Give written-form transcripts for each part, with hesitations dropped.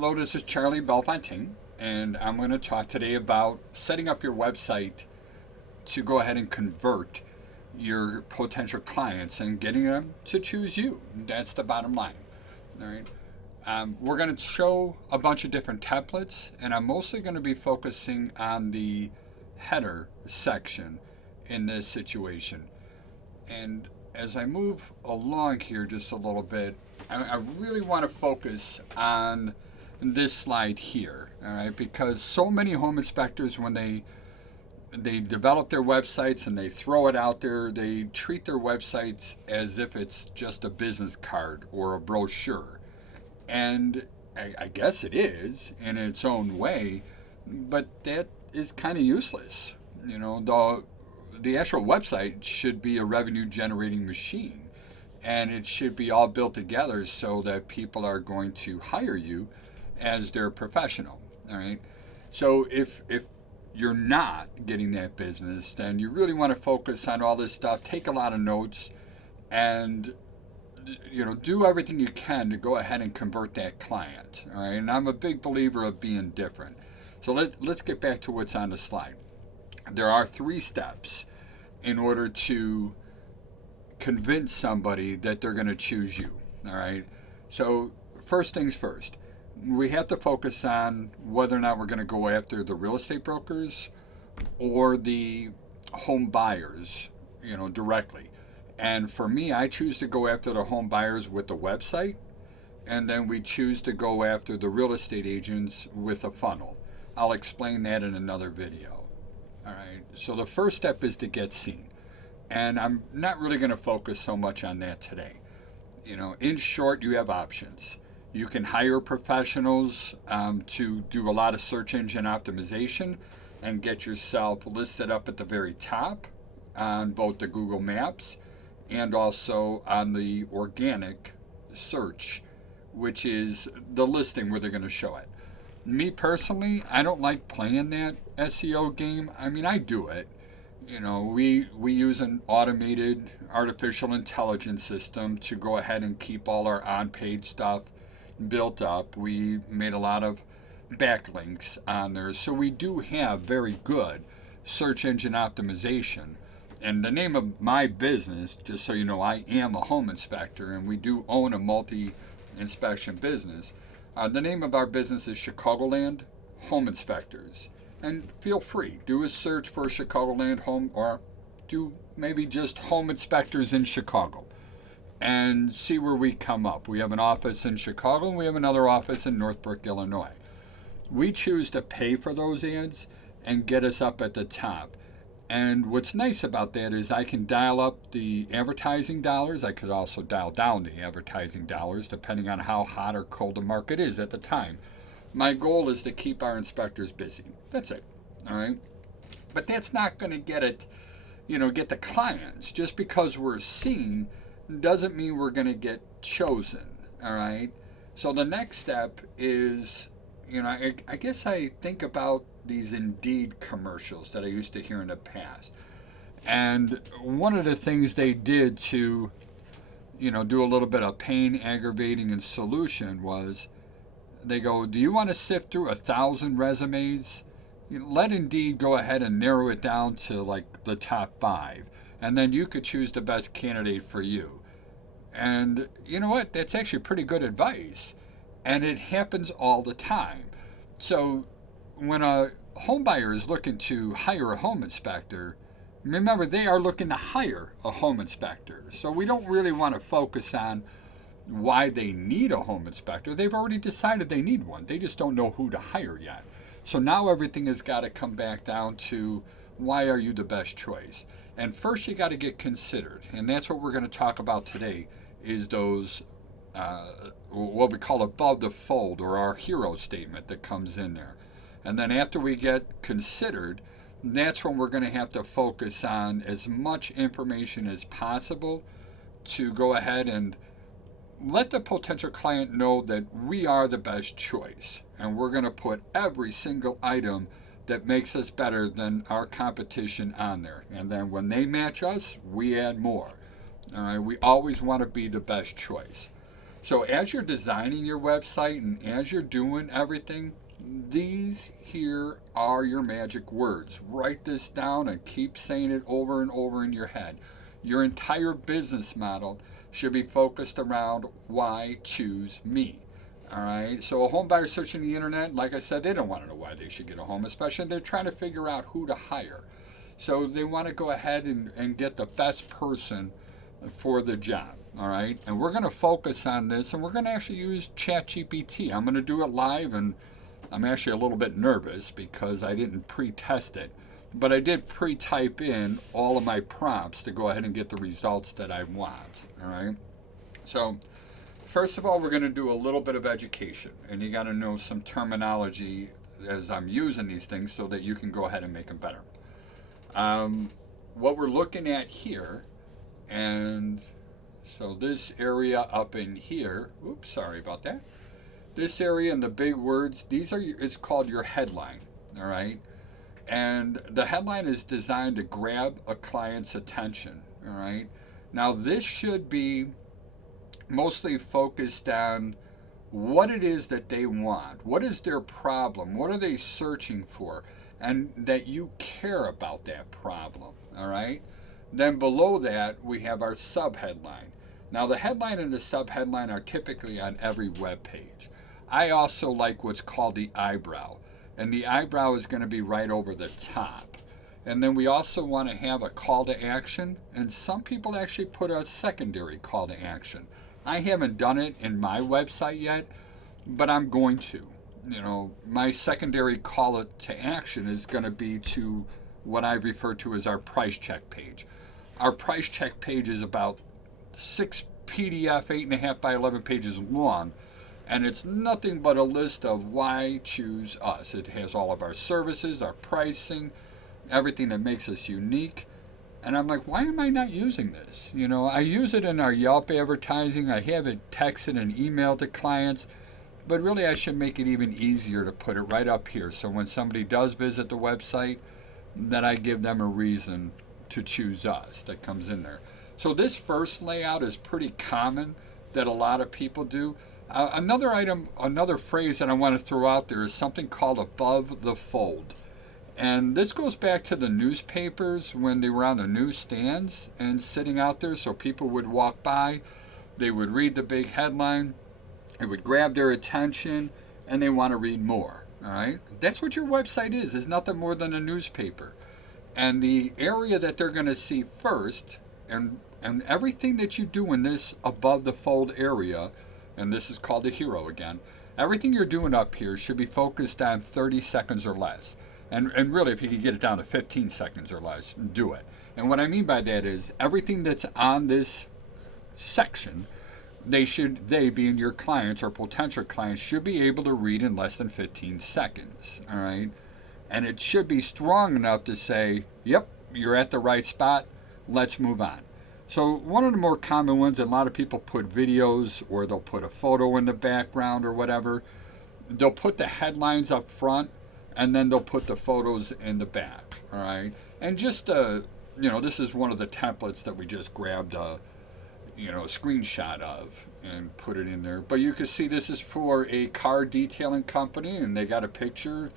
Hello, this is Charlie Belfontaine, and I'm going to talk today about setting up your website to go ahead and convert your potential clients and getting them to choose you. That's the bottom line. All right. We're going to show a bunch of different templates, and I'm mostly going to be focusing on the header section in this situation. And as I move along here just a little bit, I really want to focus on this slide here, all right? Because so many home inspectors, when they develop their websites and they throw it out there, they treat their websites as if it's just a business card or a brochure. And I guess it is in its own way, but that is kind of useless. You know, the actual website should be a revenue generating machine, and it should be all built together so that people are going to hire you as their professional. All right. So if you're not getting that business, then you really want to focus on all this stuff, take a lot of notes, and do everything you can to go ahead and convert that client. All right. And I'm a big believer of being different. So let's get back to what's on the slide. There are 3 steps in order to convince somebody that they're going to choose you. All right. So first things first, we have to focus on whether or not we're going to go after the real estate brokers or the home buyers, directly. And for me, I choose to go after the home buyers with the website, and then we choose to go after the real estate agents with a funnel. I'll explain that in another video. All right. So the first step is to get seen. And I'm not really going to focus so much on that today. In short, you have options. You can hire professionals to do a lot of search engine optimization and get yourself listed up at the very top on both the Google Maps and also on the organic search, which is the listing where they're going to show it. Me personally, I don't like playing that SEO game. I mean, I do it. We use an automated artificial intelligence system to go ahead and keep all our on-page stuff built up. We made a lot of backlinks on there. So we do have very good search engine optimization. And the name of my business, just so you know, I am a home inspector and we do own a multi-inspection business. The name of our business is Chicagoland Home Inspectors. And feel free, do a search for Chicagoland Home, or do maybe just home inspectors in Chicago, and see where we come up. We have an office in Chicago and we have another office in Northbrook, Illinois. We choose to pay for those ads and get us up at the top. And what's nice about that is I can dial up the advertising dollars. I could also dial down the advertising dollars depending on how hot or cold the market is at the time. My goal is to keep our inspectors busy. That's it. All right. But that's not going to get the clients. Just because we're seen doesn't mean we're going to get chosen. All right. So the next step is, I guess I think about these Indeed commercials that I used to hear in the past. And one of the things they did to, do a little bit of pain, aggravating, and solution was they go, do you want to sift through 1,000 resumes? Let Indeed go ahead and narrow it down to like the top 5. And then you could choose the best candidate for you. And you know what? That's actually pretty good advice. And it happens all the time. So when a home buyer is looking to hire a home inspector, remember they are looking to hire a home inspector. So we don't really want to focus on why they need a home inspector. They've already decided they need one. They just don't know who to hire yet. So now everything has got to come back down to, why are you the best choice? And first you got to get considered. And that's what we're going to talk about today, is those what we call above the fold, or our hero statement that comes in there. And then after we get considered, that's when we're going to have to focus on as much information as possible to go ahead and let the potential client know that we are the best choice. And we're going to put every single item that makes us better than our competition on there. And then when they match us, we add more. All right, we always want to be the best choice. So as you're designing your website and as you're doing everything, these here are your magic words. Write this down and keep saying it over and over in your head. Your entire business model should be focused around why choose me. All right. So a home buyer searching the internet, like I said, they don't want to know why they should get a home, especially they're trying to figure out who to hire. So they want to go ahead and get the best person for the job. All right. And we're going to focus on this, and we're going to actually use ChatGPT. I'm going to do it live, and I'm actually a little bit nervous because I didn't pre-test it. But I did pre-type in all of my prompts to go ahead and get the results that I want. All right. So first of all, we're going to do a little bit of education, and you got to know some terminology as I'm using these things so that you can go ahead and make them better. What we're looking at here, and so this area up in here, oops, sorry about that. This area and the big words, these are it's called your headline, all right? And the headline is designed to grab a client's attention, all right? Now this should be mostly focused on what it is that they want. What is their problem? What are they searching for? And that you care about that problem, all right? Then below that, we have our subheadline. Now the headline and the subheadline are typically on every web page. I also like what's called the eyebrow, and the eyebrow is going to be right over the top. And then we also want to have a call to action, and some people actually put a secondary call to action. I haven't done it in my website yet, but I'm going to. You know, my secondary call to action is going to be to what I refer to as our price check page. Our price check page is about 6 PDF, 8.5 by 11 pages long, and it's nothing but a list of why choose us. It has all of our services, our pricing, everything that makes us unique. And I'm like, why am I not using this? You know, I use it in our Yelp advertising. I have it texted and emailed to clients. But really, I should make it even easier to put it right up here. So when somebody does visit the website, that I give them a reason to choose us that comes in there. So this first layout is pretty common that a lot of people do. Another phrase that I want to throw out there is something called above the fold. And this goes back to the newspapers when they were on the newsstands and sitting out there. So people would walk by, they would read the big headline, it would grab their attention, and they want to read more. All right? That's what your website is. It's nothing more than a newspaper. And the area that they're going to see first, and everything that you do in this above the fold area, and this is called the hero again, everything you're doing up here should be focused on 30 seconds or less. And really, if you can get it down to 15 seconds or less, do it. And what I mean by that is everything that's on this section, they being your clients or potential clients, should be able to read in less than 15 seconds. All right? And it should be strong enough to say, yep, you're at the right spot, let's move on. So one of the more common ones, a lot of people put videos or they'll put a photo in the background or whatever. They'll put the headlines up front and then they'll put the photos in the back, all right? And just, this is one of the templates that we just grabbed a screenshot of and put it in there. But you can see this is for a car detailing company, and they got a picture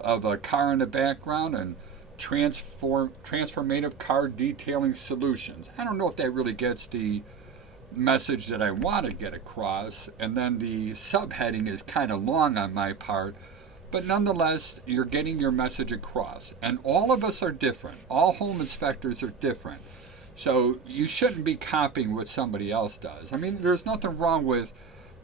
of a car in the background and transformative car detailing solutions. I don't know if that really gets the message that I want to get across. And then the subheading is kind of long on my part, but nonetheless, you're getting your message across. And all of us are different. All home inspectors are different. So you shouldn't be copying what somebody else does. I mean, there's nothing wrong with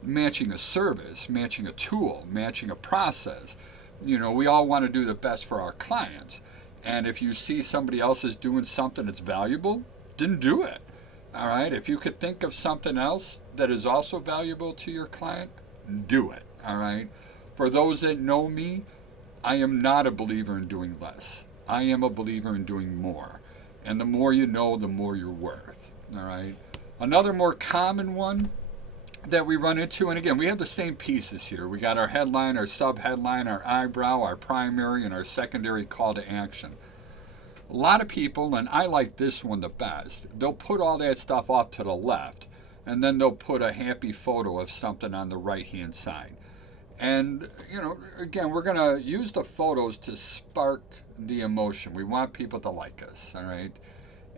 matching a service, matching a tool, matching a process. You know, we all want to do the best for our clients. And if you see somebody else is doing something that's valuable, then do it. All right? If you could think of something else that is also valuable to your client, do it. All right? For those that know me, I am not a believer in doing less. I am a believer in doing more. And the more you know, the more you're worth. All right? Another more common one that we run into, and again, we have the same pieces here. We got our headline, our subheadline, our eyebrow, our primary, and our secondary call to action. A lot of people, and I like this one the best, they'll put all that stuff off to the left, and then they'll put a happy photo of something on the right hand side. And, again, we're going to use the photos to spark the emotion. We want people to like us, all right?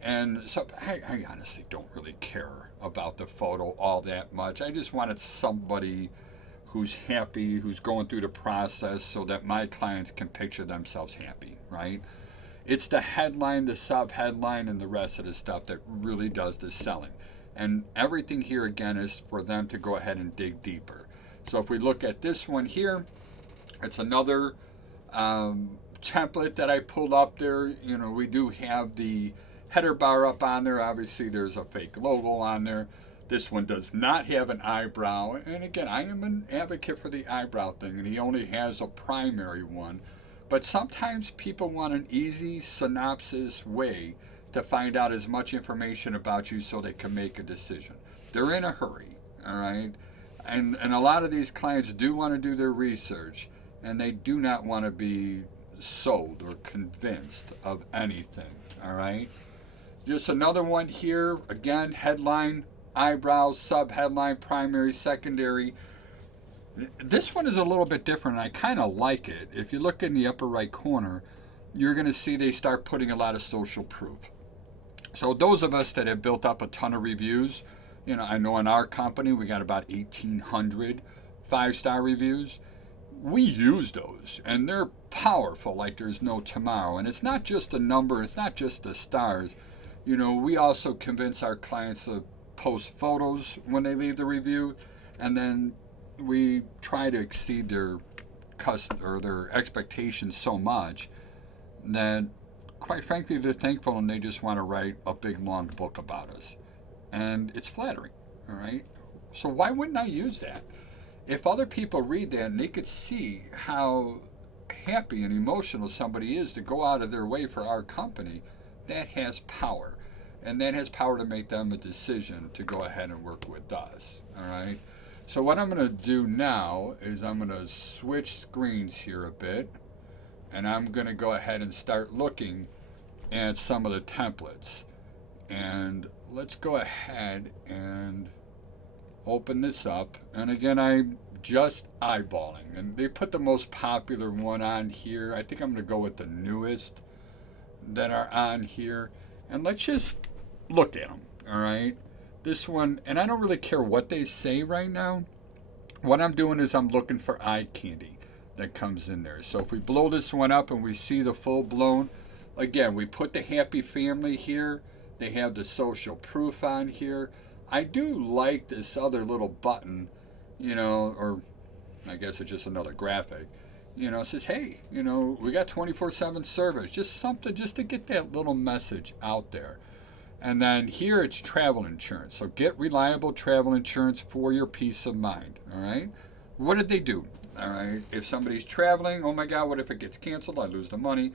And so I honestly don't really care about the photo all that much. I just wanted somebody who's happy, who's going through the process so that my clients can picture themselves happy, right? It's the headline, the subheadline, and the rest of the stuff that really does the selling. And everything here, again, is for them to go ahead and dig deeper. So if we look at this one here, it's another template that I pulled up there. We do have the header bar up on there. Obviously, there's a fake logo on there. This one does not have an eyebrow. And again, I am an advocate for the eyebrow thing, and he only has a primary one. But sometimes people want an easy synopsis way to find out as much information about you so they can make a decision. They're in a hurry, all right? And a lot of these clients do want to do their research, and they do not want to be sold or convinced of anything, all right? Just another one here. Again, headline, eyebrows, subheadline, primary, secondary. This one is a little bit different, and I kind of like it. If you look in the upper right corner, you're going to see they start putting a lot of social proof. So those of us that have built up a ton of reviews, I know in our company we got about 1,800 5-star reviews. We use those, and they're powerful like there's no tomorrow. And it's not just a number, it's not just the stars. We also convince our clients to post photos when they leave the review, and then we try to exceed their their expectations so much that, quite frankly, they're thankful and they just want to write a big long book about us. And it's flattering, all right? So why wouldn't I use that? If other people read that and they could see how happy and emotional somebody is to go out of their way for our company, that has power. And that has power to make them a decision to go ahead and work with us, all right? So what I'm going to do now is I'm going to switch screens here a bit, and I'm going to go ahead and start looking at some of the templates. And let's go ahead and open this up. And again, I'm just eyeballing, and they put the most popular one on here. I think I'm going to go with the newest that are on here, and let's just look at them, all right? This one, and I don't really care what they say right now. What I'm doing is I'm looking for eye candy that comes in there. So if we blow this one up and we see the full blown, again, we put the happy family here. They have the social proof on here. I do like this other little button, or I guess it's just another graphic. It says, hey, we got 24/7 service. Just something just to get that little message out there. And then here it's travel insurance. So get reliable travel insurance for your peace of mind. All right. What did they do? All right. If somebody's traveling, oh my God, what if it gets canceled? I lose the money.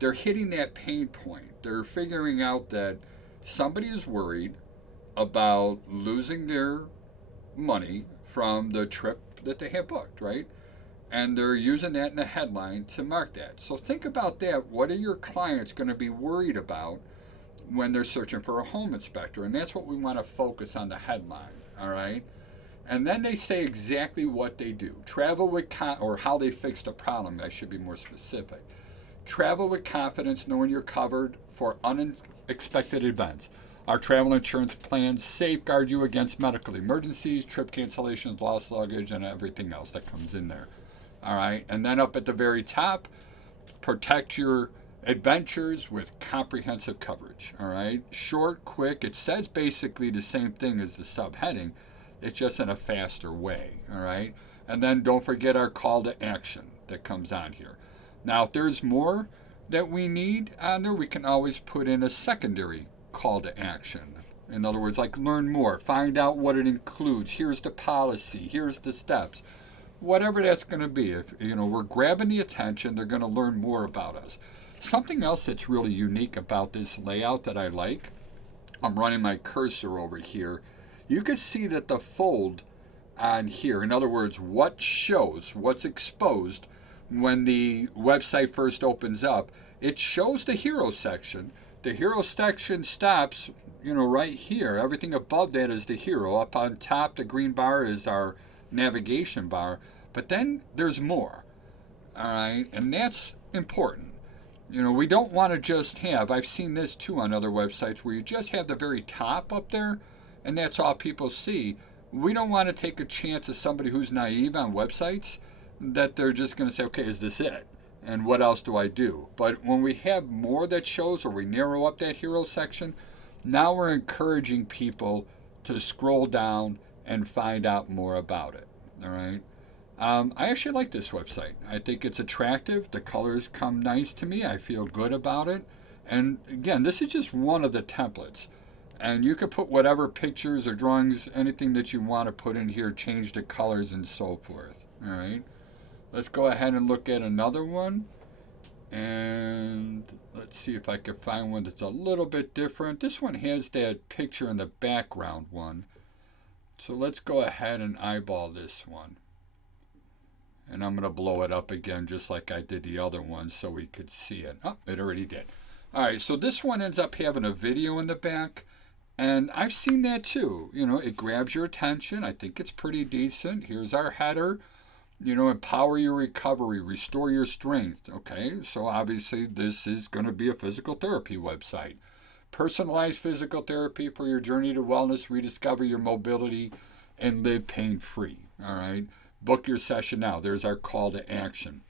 They're hitting that pain point. They're figuring out that somebody is worried about losing their money from the trip that they have booked, right? And they're using that in a headline to mark that. So think about that. What are your clients going to be worried about when they're searching for a home inspector? And that's what we want to focus on, the headline, all right? And then they say exactly what they do. Travel with or how they fix the problem. I should be more specific. Travel with confidence, knowing you're covered for unexpected events. Our travel insurance plans safeguard you against medical emergencies, trip cancellations, lost luggage, and everything else that comes in there. All right. And then up at the very top, protect your adventures with comprehensive coverage. All right. Short, quick. It says basically the same thing as the subheading. It's just in a faster way. All right. And then don't forget our call to action that comes on here. Now, if there's more that we need on there, we can always put in a secondary call to action. In other words, like learn more, find out what it includes. Here's the policy. Here's the steps. Whatever that's going to be. If we're grabbing the attention, they're going to learn more about us. Something else that's really unique about this layout that I like, I'm running my cursor over here. You can see that the fold on here, in other words, what shows, what's exposed when the website first opens up, it shows the hero section. The hero section stops right here, everything above that is the hero. Up on top, the green bar is our navigation bar. But then there's more. All right. And that's important. We don't want to just have, I've seen this too on other websites where you just have the very top up there and that's all people see. We don't want to take a chance of somebody who's naive on websites that they're just going to say, okay, is this it? And what else do I do? But when we have more that shows or we narrow up that hero section, now we're encouraging people to scroll down and find out more about it. All right. I actually like this website. I think it's attractive. The colors come nice to me. I feel good about it. And again, this is just one of the templates. And you could put whatever pictures or drawings, anything that you want to put in here, change the colors and so forth. All right. Let's go ahead and look at another one. And let's see if I can find one that's a little bit different. This one has that picture in the background one. So let's go ahead and eyeball this one. And I'm going to blow it up again just like I did the other one so we could see it. Oh, it already did. All right, so this one ends up having a video in the back. And I've seen that too. It grabs your attention. I think it's pretty decent. Here's our header. Empower your recovery, restore your strength. Okay, so obviously this is going to be a physical therapy website. Personalized physical therapy for your journey to wellness, rediscover your mobility, and live pain-free. All right. Book your session now. There's our call to action.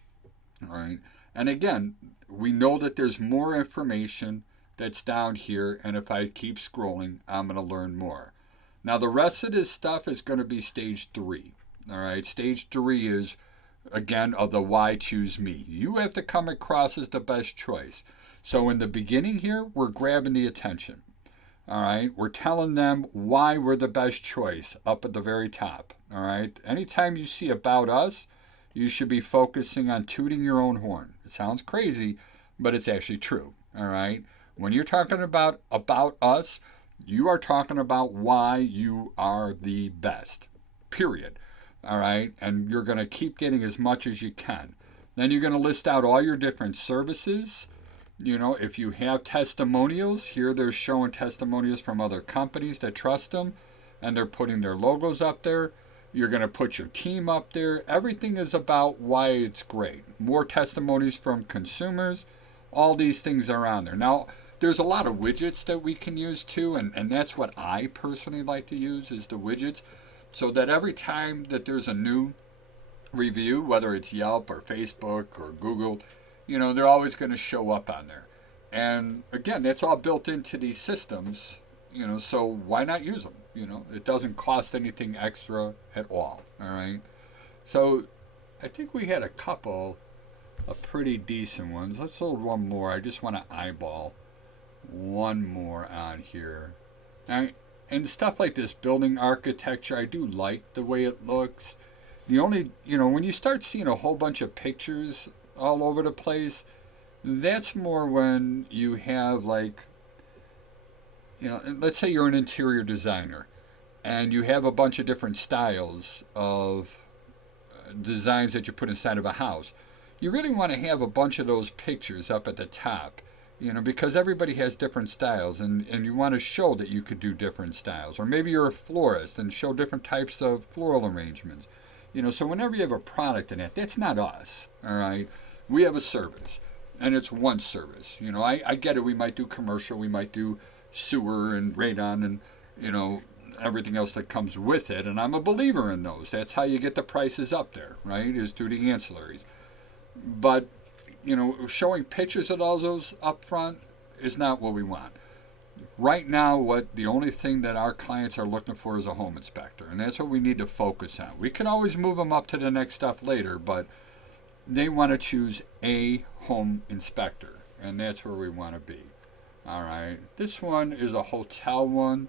All right. And again, we know that there's more information that's down here. And if I keep scrolling, I'm going to learn more. Now, the rest of this stuff is going to be stage 3. All right. Stage 3 is, again, of the why choose me. You have to come across as the best choice. So in the beginning here, we're grabbing the attention. All right. We're telling them why we're the best choice up at the very top. All right. Anytime you see about us, you should be focusing on tooting your own horn. It sounds crazy, but it's actually true. All right. When you're talking about us, you are talking about why you are the best, period. All right. And you're going to keep getting as much as you can. Then you're going to list out all your different services. If you have testimonials, here they're showing testimonials from other companies that trust them, and they're putting their logos up there. You're going to put your team up there. Everything is about why it's great. More testimonies from consumers. All these things are on there. Now, there's a lot of widgets that we can use too, and that's what I personally like to use is the widgets, so that every time that there's a new review, whether it's Yelp or Facebook or Google, they're always going to show up on there. And again, that's all built into these systems, so why not use them? It doesn't cost anything extra at all. All right. So I think we had a couple of pretty decent ones. Let's load one more. I just want to eyeball one more on here. Now, and stuff like this, building architecture, I do like the way it looks. The only, when you start seeing a whole bunch of pictures all over the place, that's more when you have like, let's say you're an interior designer and you have a bunch of different styles of designs that you put inside of a house. You really want to have a bunch of those pictures up at the top, because everybody has different styles and you want to show that you could do different styles. Or maybe you're a florist and show different types of floral arrangements. So whenever you have a product in that, that's not us, all right? We have a service, and it's one service. I get it. We might do commercial. We might do sewer and radon and, everything else that comes with it. And I'm a believer in those. That's how you get the prices up there, right, is through the ancillaries. But, showing pictures of all those up front is not what we want. Right now, the only thing that our clients are looking for is a home inspector, and that's what we need to focus on. We can always move them up to the next stuff later, but they want to choose a home inspector, and that's where we want to be. All right, this one is a hotel one.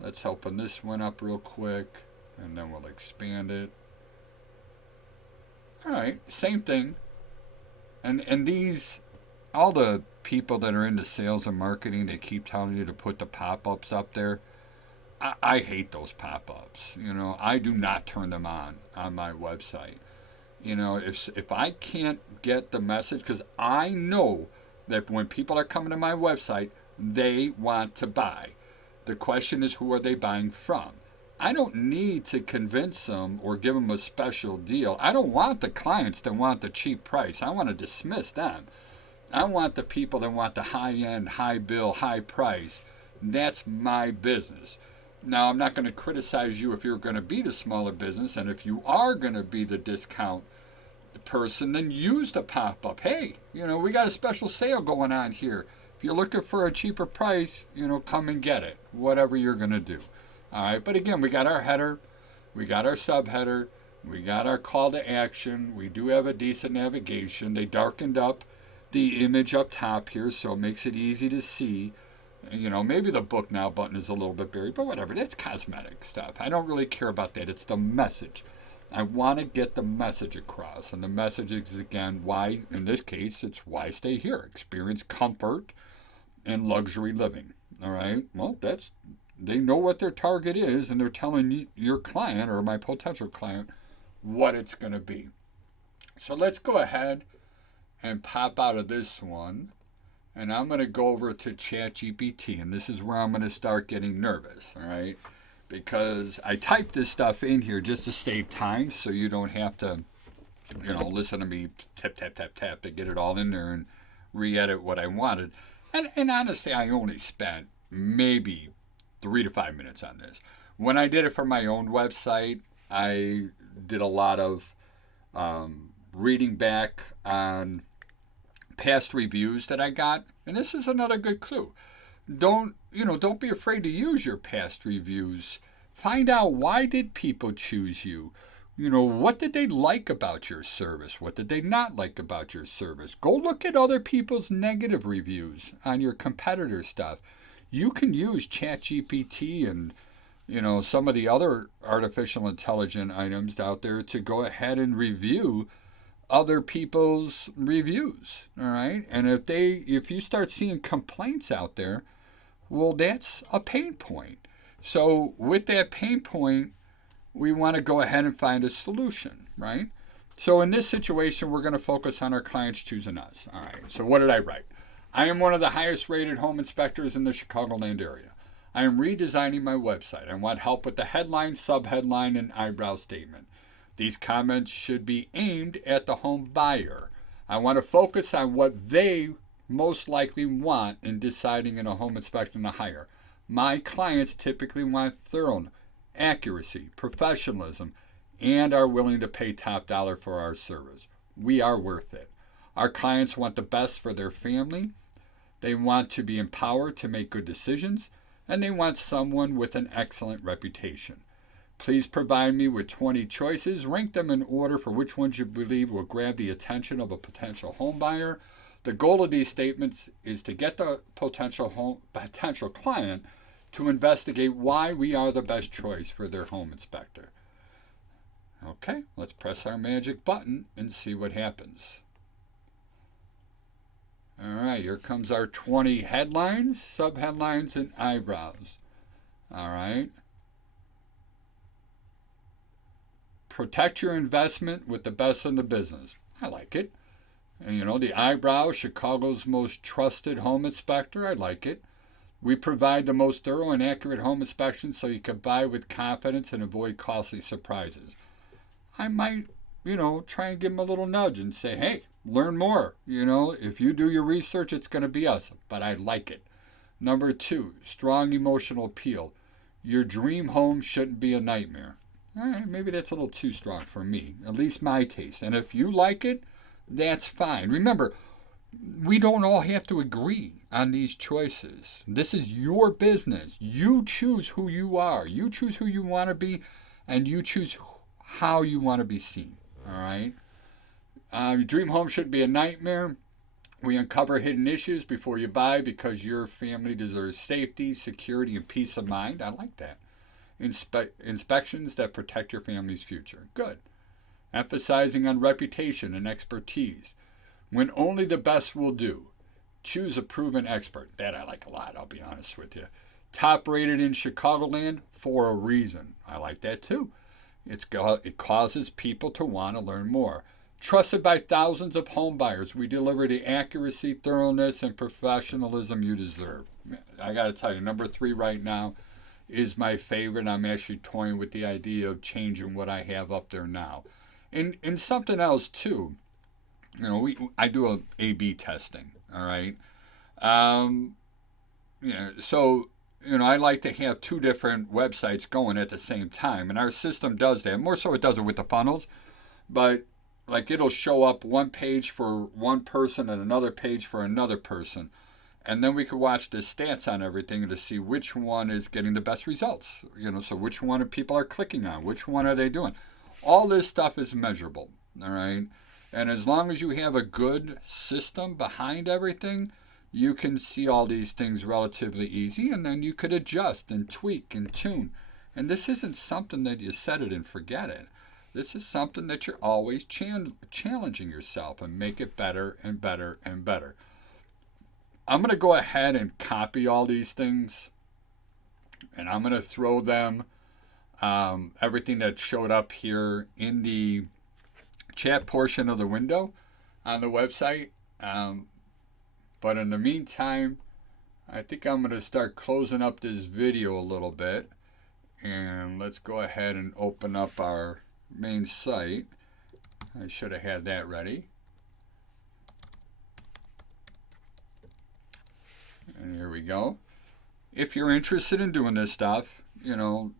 Let's open this one up real quick, and then we'll expand it. All right, same thing. And these, all the people that are into sales and marketing, they keep telling you to put the pop-ups up there. I hate those pop-ups. I do not turn them on my website. If I can't get the message, because I know that when people are coming to my website, they want to buy. The question is, who are they buying from? I don't need to convince them or give them a special deal. I don't want the clients that want the cheap price. I want to dismiss them. I want the people that want the high end, high bill, high price. That's my business. Now, I'm not going to criticize you if you're going to be the smaller business, and if you are going to be the discount person, then use the pop-up. Hey, we got a special sale going on here. If you're looking for a cheaper price, come and get it. Whatever you're going to do. All right, but again, we got our header, we got our subheader, we got our call to action. We do have a decent navigation. They darkened up the image up top here, so it makes it easy to see. Maybe the book now button is a little bit buried, but whatever. That's cosmetic stuff. I don't really care about that. It's the message. I want to get the message across. And the message is, again, why, in this case, it's why stay here. Experience comfort and luxury living. All right? Well, they know what their target is, and they're telling your client or my potential client what it's going to be. So let's go ahead and pop out of this one. And I'm going to go over to ChatGPT, and this is where I'm going to start getting nervous, all right? Because I typed this stuff in here just to save time so you don't have to, listen to me tap, tap, tap, tap to get it all in there and re-edit what I wanted. And honestly, I only spent maybe 3 to 5 minutes on this. When I did it for my own website, I did a lot of reading back on past reviews that I got, and this is another good clue. Don't be afraid to use your past reviews. Find out, why did people choose you? What did they like about your service? What did they not like about your service? Go look at other people's negative reviews on your competitor stuff. You can use ChatGPT and some of the other artificial intelligence items out there to go ahead and review other people's reviews, all right? And if you start seeing complaints out there, well, that's a pain point. So with that pain point, we want to go ahead and find a solution, right? So in this situation, we're going to focus on our clients choosing us. All right, so what did I write? I am one of the highest rated home inspectors in the Chicagoland area. I am redesigning my website. I want help with the headline, subheadline, and eyebrow statement. These comments should be aimed at the home buyer. I want to focus on what they most likely want in deciding in a home inspection to hire. My clients typically want thoroughness, accuracy, professionalism, and are willing to pay top dollar for our service. We are worth it. Our clients want the best for their family. They want to be empowered to make good decisions, and they want someone with an excellent reputation. Please provide me with 20 choices. Rank them in order for which ones you believe will grab the attention of a potential home buyer. The goal of these statements is to get the potential client to investigate why we are the best choice for their home inspector. Okay, let's press our magic button and see what happens. All right, here comes our 20 headlines, subheadlines, and eyebrows. All right. Protect your investment with the best in the business. I like it. And the Eyebrow, Chicago's most trusted home inspector. I like it. We provide the most thorough and accurate home inspection so you can buy with confidence and avoid costly surprises. I might, try and give them a little nudge and say, hey, learn more. If you do your research, it's going to be us. But I like it. Number 2, strong emotional appeal. Your dream home shouldn't be a nightmare. All right, maybe that's a little too strong for me, at least my taste. And if you like it, that's fine. Remember, we don't all have to agree on these choices. This is your business. You choose who you are. You choose who you want to be, and you choose how you want to be seen. All right? Your dream home shouldn't be a nightmare. We uncover hidden issues before you buy because your family deserves safety, security, and peace of mind. I like that. Inspections that protect your family's future. Good. Emphasizing on reputation and expertise. When only the best will do. Choose a proven expert. That I like a lot, I'll be honest with you. Top rated in Chicagoland for a reason. I like that too. It causes people to want to learn more. Trusted by thousands of home buyers, we deliver the accuracy, thoroughness, and professionalism you deserve. I got to tell you, number 3 right now is my favorite. I'm actually toying with the idea of changing what I have up there now. And something else too, I do a A/B testing. All right. Um, so I like to have 2 different websites going at the same time, and our system does that. More so, it does it with the funnels, but like it'll show up one page for one person and another page for another person, and then we could watch the stats on everything to see which one is getting the best results. So which one people are clicking on, which one are they doing. All this stuff is measurable. All right, and as long as you have a good system behind everything, you can see all these things relatively easy, and then you could adjust and tweak and tune. And this isn't something that you set it and forget it. This is something that you're always challenging yourself and make it better and better and better. I'm going to go ahead and copy all these things, and I'm going to throw them, everything that showed up here, in the chat portion of the window on the website. But in the meantime, I think I'm going to start closing up this video a little bit. And let's go ahead and open up our main site. I should have had that ready. And here we go. If you're interested in doing this stuff, and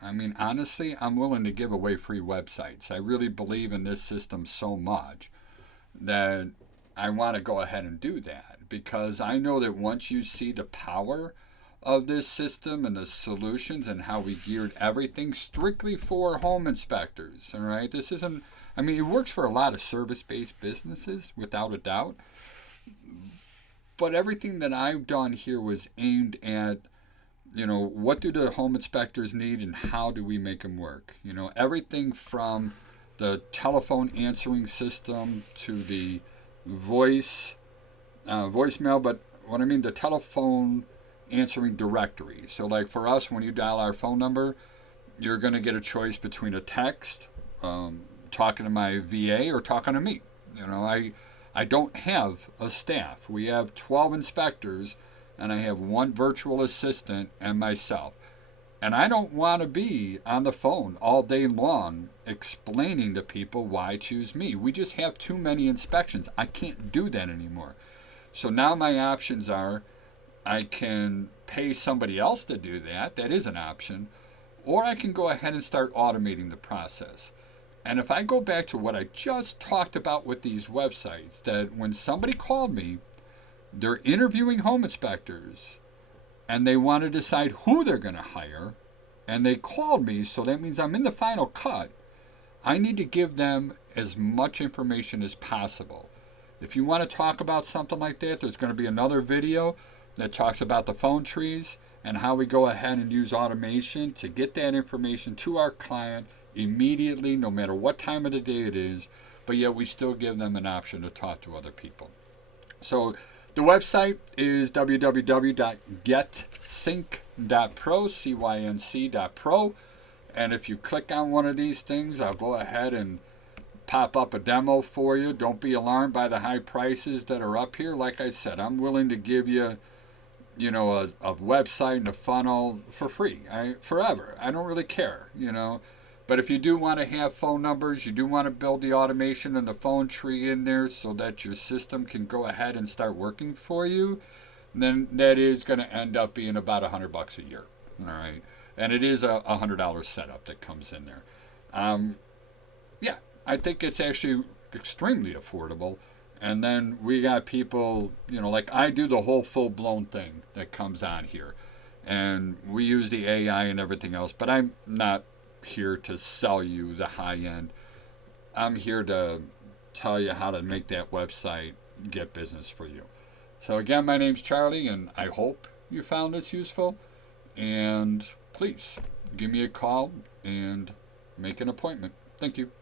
I mean, honestly, I'm willing to give away free websites. I really believe in this system so much that I want to go ahead and do that, because I know that once you see the power of this system and the solutions and how we geared everything strictly for home inspectors, all right? This isn't, it works for a lot of service-based businesses, without a doubt. But everything that I've done here was aimed at, what do the home inspectors need and how do we make them work? Everything from the telephone answering system to the voicemail, but what I mean, the telephone answering directory. So like for us, when you dial our phone number, you're going to get a choice between a text, talking to my VA, or talking to me. I don't have a staff. We have 12 inspectors, and I have 1 virtual assistant and myself. And I don't want to be on the phone all day long explaining to people why choose me. We just have too many inspections. I can't do that anymore. So now my options are, I can pay somebody else to do that. That is an option. Or I can go ahead and start automating the process. And if I go back to what I just talked about with these websites, that when somebody called me, they're interviewing home inspectors, and they want to decide who they're going to hire, and they called me, so that means I'm in the final cut. I need to give them as much information as possible. If you want to talk about something like that, there's going to be another video that talks about the phone trees and how we go ahead and use automation to get that information to our client immediately, no matter what time of the day it is, but yet we still give them an option to talk to other people. So the website is www.getsync.pro, cync.pro, and if you click on one of these things, I'll go ahead and pop up a demo for you. Don't be alarmed by the high prices that are up here. Like I said, I'm willing to give you, a website and a funnel for free, forever. I don't really care, But if you do want to have phone numbers, you do want to build the automation and the phone tree in there so that your system can go ahead and start working for you, then that is going to end up being about $100 a year. All right. And it is a $100 setup that comes in there. Yeah, I think it's actually extremely affordable. And then we got people, like I do the whole full-blown thing that comes on here. And we use the AI and everything else, but I'm not here to sell you the high end. I'm here to tell you how to make that website get business for you. So again, my name's Charlie, and I hope you found this useful. And please give me a call and make an appointment. Thank you.